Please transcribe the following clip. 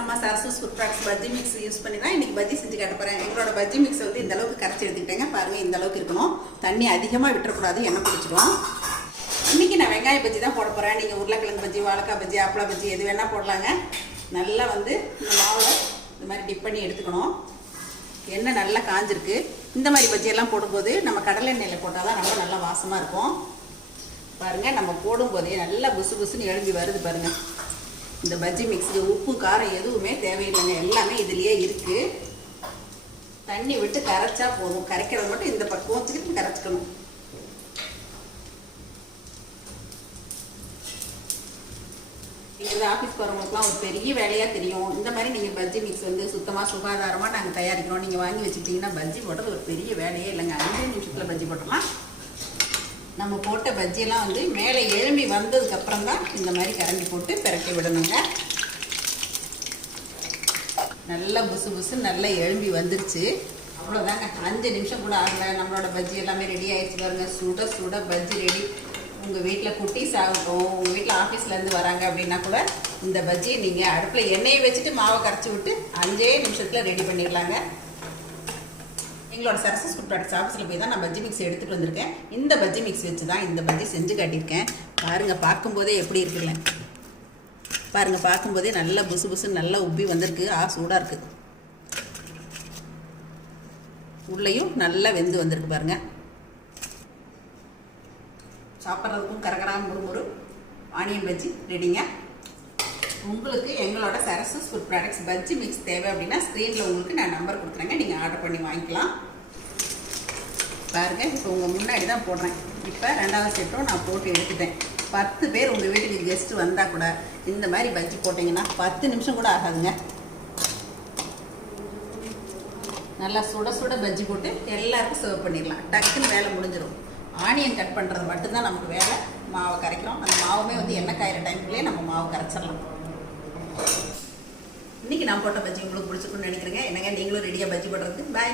நம்ம சரசூஸ் food products bajji mix use பண்ணி தான் இன்றைக்கி பஜ்ஜி செஞ்சு காட்ட போகிறேன். எங்களோட பஜ்ஜி மிக்ஸ் வந்து இந்த அளவுக்கு கரைச்சி எடுத்துக்கிட்டேங்க. பாருங்கள், இந்த அளவுக்கு இருக்கணும். தண்ணி அதிகமாக விட்டுறக்கூடாது, எண்ணெய் பிடிச்சிடும். இன்றைக்கி நான் வெங்காய பஜ்ஜி தான் போட போகிறேன். நீங்கள் உருளைக்கிழங்கு பஜ்ஜி, வாழைக்காய் பஜ்ஜி, ஆப்பளா பஜ்ஜி எது வேணால் போடலாங்க. நல்லா வந்து இந்த மாவில் இந்த மாதிரி டிப் பண்ணி எடுத்துக்கணும். எண்ணெய் நல்லா காஞ்சிருக்கு. இந்த மாதிரி பஜ்ஜியெல்லாம் போடும்போது நம்ம கடலை எண்ணெயில் போட்டால் தான் ரொம்ப நல்லா வாசமாக இருக்கும். பாருங்கள், நம்ம போடும்போதே நல்லா புசு புசுன்னு எழும்பி வருது பாருங்கள். இந்த பஜ்ஜி மிக்ஸுக்கு உப்பு காரம் எதுவுமே தேவையில்லைங்க, எல்லாமே இதுலேயே இருக்குது. தண்ணி விட்டு கரைச்சா போதும். கரைக்கிறது மட்டும் இந்த பக்குவத்துக்கு கரைச்சிக்கணும். நீங்கள் ஆஃபீஸ் போகிறவங்களுக்குலாம் ஒரு பெரிய வேலையாக தெரியும். இந்த மாதிரி நீங்கள் பஜ்ஜி மிக்ஸ் வந்து சுத்தமாக சுகாதாரமாக நாங்கள் தயாரிக்கிறோம். நீங்கள் வாங்கி வச்சுக்கிட்டிங்கன்னா பஜ்ஜி போடுறது ஒரு பெரிய வேலையே இல்லைங்க. 5 நிமிஷத்தில் பஜ்ஜி போட்டோம்னா நம்ம போட்ட பஜ்ஜியெல்லாம் வந்து மேலே எழும்பி வந்ததுக்கப்புறம் தான் இந்த மாதிரி கரண்டி போட்டு பிரட்டி விடணுங்க. நல்லா புசு புசு நல்லா எழும்பி வந்துருச்சு. அவ்வளோதாங்க, 5 நிமிஷம் கூட ஆகலை. நம்மளோட பஜ்ஜி எல்லாமே ரெடி ஆகிடுச்சு பாருங்க. சுட சுட பஜ்ஜி ரெடி. உங்கள் வீட்டில் குட்டீஸ் ஆகட்டும், உங்கள் வீட்டில் ஆஃபீஸ்லேருந்து வராங்க அப்படின்னா கூட இந்த பஜ்ஜியை நீங்கள் அடுப்பில் எண்ணெயை வச்சுட்டு மாவை கரைச்சி விட்டு 5 நிமிஷத்தில் ரெடி பண்ணிடலாங்க. எங்களோட சரசூஸ் ஃபுட் ப்ராடக்ட்ஸ் ஆஃபீஸில் போய் தான் நான் பஜ்ஜி மிக்ஸ் எடுத்துகிட்டு வந்திருக்கேன். இந்த பஜ்ஜி மிக்ஸ் வச்சு தான் இந்த பஜ்ஜி செஞ்சு காட்டியிருக்கேன். பாருங்கள், பார்க்கும்போதே எப்படி இருக்குல்ல. பாருங்கள், பார்க்கும்போதே நல்லா புசு புசு நல்லா உப்பி வந்திருக்கு. சூடாக இருக்குது. உள்ளேயும் நல்லா வெந்து வந்திருக்கு பாருங்கள். சாப்பிட்றதுக்கும் கரகராக முறுமுறு ஆனியன் பஜ்ஜி ரெடிங்க. உங்களுக்கு எங்களோட சரசூஸ் ஃபுட் ப்ராடக்ட்ஸ் பஜ்ஜி மிக்ஸ் தேவை அப்படின்னா ஸ்க்ரீனில் உங்களுக்கு நான் நம்பர் கொடுக்குறேங்க. நீங்கள் ஆர்டர் பண்ணி வாங்கிக்கலாம். பாருங்கள், இப்போ உங்கள் முன்னாடி தான் போடுறேன். இப்போ 2வது செட்டும் நான் போட்டு எடுத்துட்டேன். 10 பேர் உங்கள் வீட்டுக்கு கெஸ்ட்டு வந்தால் கூட இந்த மாதிரி பஜ்ஜி போட்டிங்கன்னா 10 நிமிஷம் கூட ஆகாதுங்க. நல்லா சுட சுட பஜ்ஜி போட்டு எல்லாருக்கும் சர்வ் பண்ணிடலாம். டக்குன்னு வேலை முடிஞ்சிடும். ஆனியன் கட் பண்ணுறது மட்டும்தான் நமக்கு வேலை. மாவை கரைக்கிறோம். அந்த மாவுமே வந்து எண்ணெய் காயிற டைம்லேயே நம்ம மாவு கரைச்சிடலாம். இன்றைக்கி நான் போட்ட பஜ்ஜி உங்களுக்கு பிடிச்சிருக்குன்னு நினைக்கிறேங்க. என்னங்க, நீங்களும் ரெடியாக பஜ்ஜி போடுறதுக்கு பாய்.